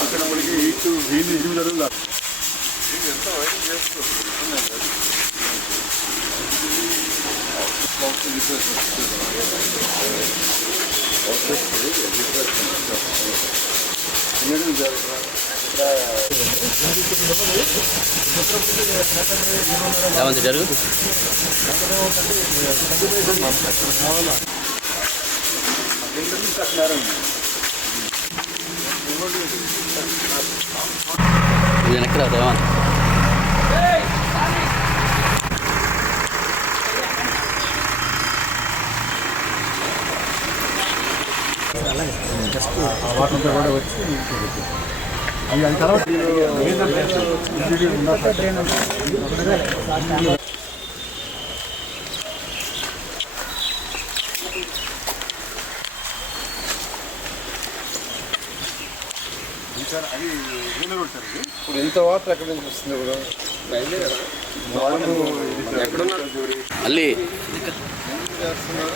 అక్కడ మనకి ఎయిట్ ఎనిమిది ఎనిమిది అడుగులు ఏమంత జరుగు వెనక్కి రాదు ఏమన్నా వాటంతా కూడా వచ్చి అవి అది తర్వాత ఇప్పుడు ఇంత వాటర్ ఎక్కడి నుంచి వస్తుంది ఇప్పుడు ఎక్కడున్నారు? మళ్ళీ చేస్తున్నారు?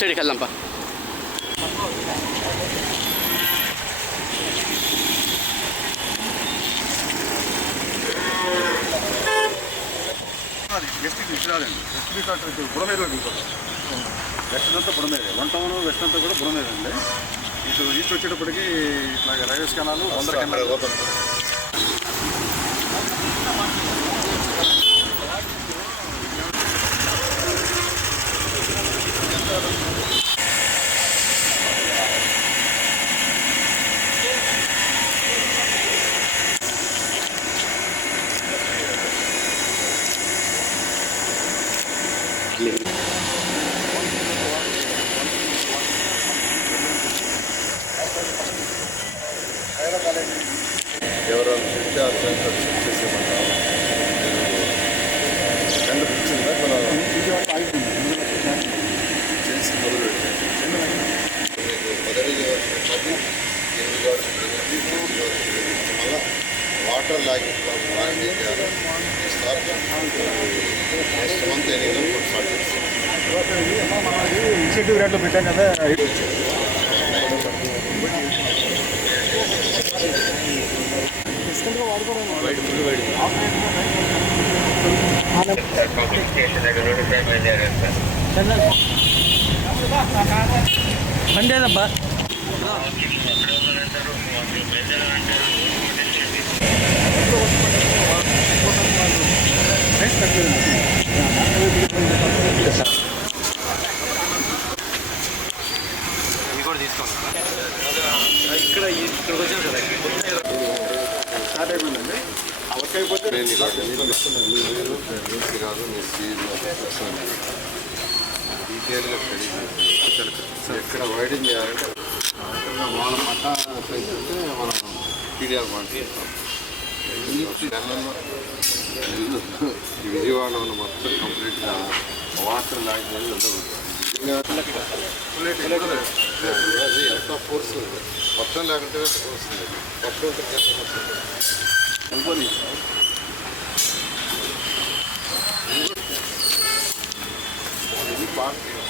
సైడ్కి వెళ్దాంపా. అది వెస్ట్ వెస్ట్ రికార్డ్ ఇటు బుడమేరులో దిగుతుంది వెస్ట్ అంతా బుడమేరే వన్ టౌన్ వెస్ట్ అంతా కూడా బుడమేరే ఇటు ఈస్ట్ వచ్చేటప్పటికి ఇట్లా రైల్వేస్ కెనాలు వందల కెనాలు మళ్ళా water logging logging start next month ఎనిమిది స్టార్ట్ చేస్తాం ఇన్సెంటివ్ రేట్లో పెట్టాం కదా బండి ఏదబ్బా స్టార్ట్ అయిపోయిందండి వర్క్ అయిపోతే కాదు మీ సీజ్ డీటెయిల్గా స్టడీ ఎక్కడ వైడింగ్ చేయాలంటే వాళ్ళ పట్టా పెంచితే మనం పీడిఆర్ పాయింట్ చేస్తాం నెలలో ఈ విజయవాడలో మొత్తం కంప్లీట్గా వాటర్ లాంగ్వేజ్ అది ఎంత ఫోర్స్ ఉంది వర్షం లేకుంటే ఫోర్స్ ఉంది వర్షం ఉంటే ఎంత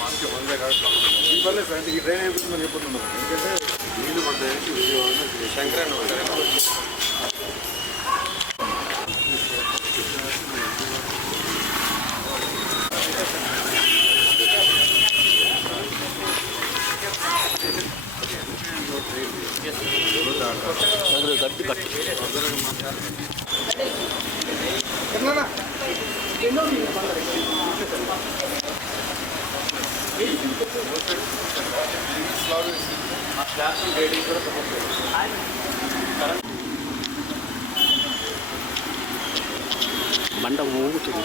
ఫోర్స్ ఉంది అనుకోని ఇది పార్క్ లాస్ట్కి వన్ బై కాబట్టి ఈ వల్లే సార్ అంటే ఈ డ్రైన్ అయిపోతుందని చెప్పుతున్నాను ఎందుకంటే నీళ్ళు పడ్డాయి విజయవాడ శంకరాన్ని పడ్డారు గట్టి గట్టి బండ ఊగుతుంది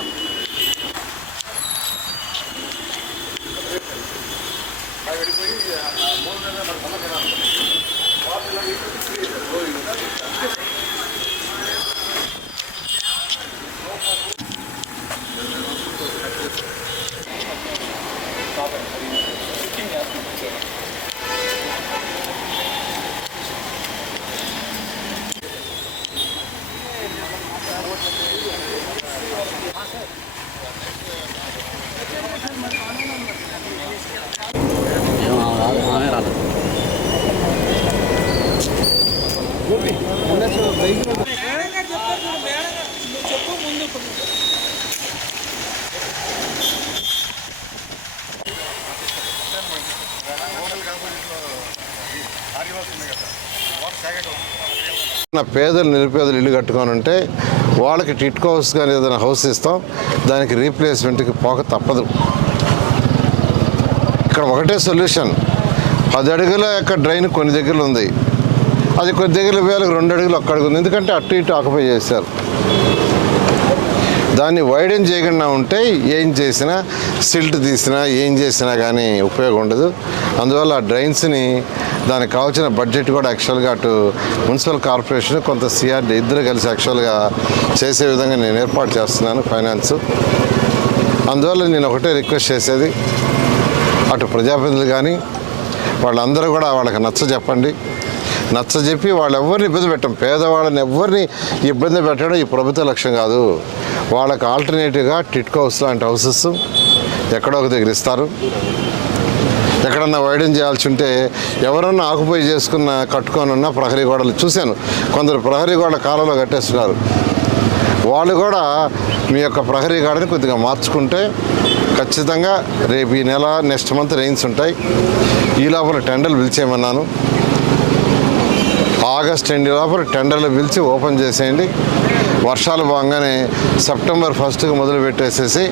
ఏం రాదు ఆమె రాదు నా పేదలు నిరుపేదలు ఇల్లు కట్టుకొని ఉంటే వాళ్ళకి టిట్కో హౌస్ కానీ ఏదైనా హౌస్ ఇస్తాం దానికి రీప్లేస్మెంట్కి పోక తప్పదు. ఇక్కడ ఒకటే సొల్యూషన్. పది అడుగుల యొక్క డ్రైన్ కొన్ని దగ్గరలు ఉంది. అది కొన్ని దగ్గర వేలకు రెండు అడుగులు ఒక్క అడుగు ఉంది. ఎందుకంటే అటు ఇటు ఆక్యుపై చేశారు. దాన్ని వైడెన్ చేయకుండా ఉంటే ఏం చేసినా సిల్ట్ తీసినా ఏం చేసినా కానీ ఉపయోగం ఉండదు. అందువల్ల ఆ డ్రైన్స్ని దానికి కావాల్సిన బడ్జెట్ కూడా యాక్చువల్గా అటు మున్సిపల్ కార్పొరేషన్ కొంత సిఆర్డి ఇద్దరు కలిసి యాక్చువల్గా చేసే విధంగా నేను ఏర్పాటు చేస్తున్నాను ఫైనాన్స్. అందువల్ల నేను ఒకటే రిక్వెస్ట్ చేసేది అటు ప్రజాప్రతినిధులు కానీ వాళ్ళందరూ కూడా వాళ్ళకి నచ్చ చెప్పండి. నచ్చ చెప్పి వాళ్ళు ఎవరిని ఇబ్బంది పెట్టం. పేదవాళ్ళని ఎవరిని ఇబ్బంది పెట్టడం ఈ ప్రభుత్వ లక్ష్యం కాదు. వాళ్ళకి ఆల్టర్నేటివ్గా టిట్కో హౌస్ లాంటి హౌసెస్ ఎక్కడో ఒక దగ్గర ఇస్తారు. ఎక్కడన్నా వైడెన్ చేయాల్సి ఉంటే ఎవరన్నా ఆకుపోయి చేసుకున్న కట్టుకొని ఉన్న ప్రహరీ గోడలు చూశాను. కొందరు ప్రహరీ గోడల కాలంలో కట్టేస్తున్నారు. వాళ్ళు కూడా మీ యొక్క ప్రహరీ గోడని కొద్దిగా మార్చుకుంటే ఖచ్చితంగా రేపు ఈ నెల నెక్స్ట్ మంత్ రెయిన్స్ ఉంటాయి. ఈ లోపల టెండర్లు పిలిచేయమన్నాను. ఆగస్ట్ ఎండ్ లోపల టెండర్లు పిలిచి ఓపెన్ చేసేయండి. వర్షాలు బాగానే సెప్టెంబర్ ఫస్ట్కి మొదలు పెట్టేసేసి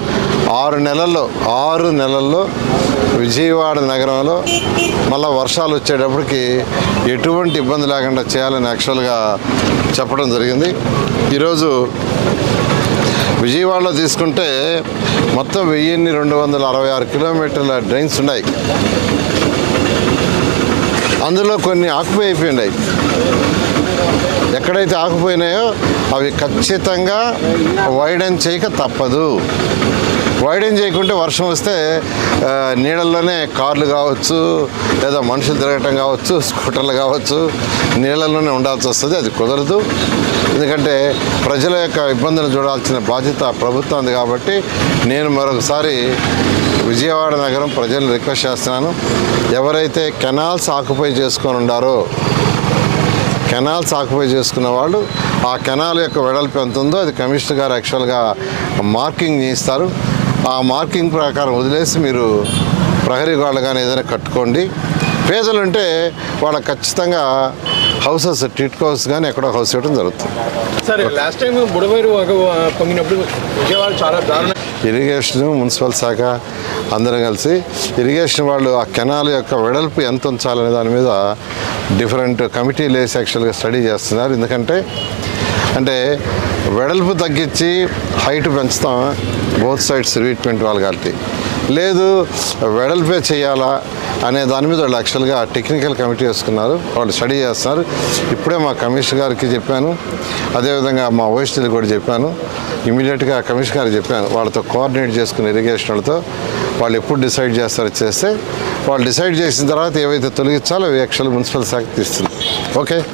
ఆరు నెలల్లో ఆరు నెలల్లో విజయవాడ నగరంలో మళ్ళీ వర్షాలు వచ్చేటప్పటికి ఎటువంటి ఇబ్బంది లేకుండా చేయాలని యాక్చువల్గా చెప్పడం జరిగింది. ఈరోజు విజయవాడలో తీసుకుంటే మొత్తం వెయ్యిన్ని రెండు వందల అరవై ఆరు కిలోమీటర్ల డ్రైన్స్ ఉన్నాయి. అందులో కొన్ని ఆకుపోయి అయిపోయినాయి ఎక్కడైతే ఆకుపోయినాయో అవి ఖచ్చితంగా వైడెన్ చేయక తప్పదు. వైడెన్ చేయకుంటే వర్షం వస్తే నీళ్ళల్లోనే కార్లు కావచ్చు లేదా మనుషులు తిరగటం కావచ్చు స్కూటర్లు కావచ్చు నీళ్ళల్లోనే ఉండాల్సి వస్తుంది అది కుదరదు. ఎందుకంటే ప్రజల యొక్క ఇబ్బందులు చూడాల్సిన బాధ్యత ప్రభుత్వం కాబట్టి నేను మరొకసారి విజయవాడ నగరం ప్రజలను రిక్వెస్ట్ చేస్తున్నాను. ఎవరైతే కెనాల్స్ ఆక్యుపై చేసుకొని ఉండారో కెనాల్స్ ఆక్యుపై చేసుకున్న వాళ్ళు ఆ కెనాల్ యొక్క వెడల్పు ఎంత ఉందో అది కమిషనర్ గారు యాక్చువల్గా మార్కింగ్ చేయిస్తారు. ఆ మార్కింగ్ ప్రకారం వదిలేసి మీరు ప్రహరీ గోడలు కానీ ఏదైనా కట్టుకోండి. పేదలు ఉంటే వాళ్ళకి ఖచ్చితంగా హౌసెస్ టిట్కో హౌస్ కానీ ఎక్కడో హౌస్ ఇవ్వడం జరుగుతుంది. సరే లాస్ట్ టైం బుడమేరు పొంగినప్పుడు విజయవాడ చాలా దారుణ ఇరిగేషన్ మున్సిపల్ శాఖ అందరం కలిసి ఇరిగేషన్ వాళ్ళు ఆ కెనాల్ యొక్క వెడల్పు ఎంత ఉంచాలనే దాని మీద డిఫరెంట్ కమిటీలు వేసి యాక్చువల్గా స్టడీ చేస్తున్నారు. ఎందుకంటే అంటే వెడల్పు తగ్గించి హైట్ పెంచుతాం బోత్ సైడ్స్ ట్రీట్మెంట్ వాళ్ళు కాబట్టి. లేదు వెడల్పే చేయాలా అనే దాని మీద వాళ్ళు యాక్చువల్గా టెక్నికల్ కమిటీ వేసుకున్నారు. వాళ్ళు స్టడీ చేస్తున్నారు. ఇప్పుడే మా కమిషనర్ గారికి చెప్పాను. అదేవిధంగా మా ఓఎస్టీలు కూడా చెప్పాను. ఇమీడియట్గా కమిషనర్ గారు చెప్పాను వాళ్ళతో కోఆర్డినేట్ చేసుకుని ఇరిగేషన్ వాళ్ళతో వాళ్ళు ఎప్పుడు డిసైడ్ చేస్తారో చేస్తే వాళ్ళు డిసైడ్ చేసిన తర్వాత ఏవైతే తొలగించాలో అవి యాక్చువల్ మున్సిపల్ శాఖ తీస్తుంది. ఓకే?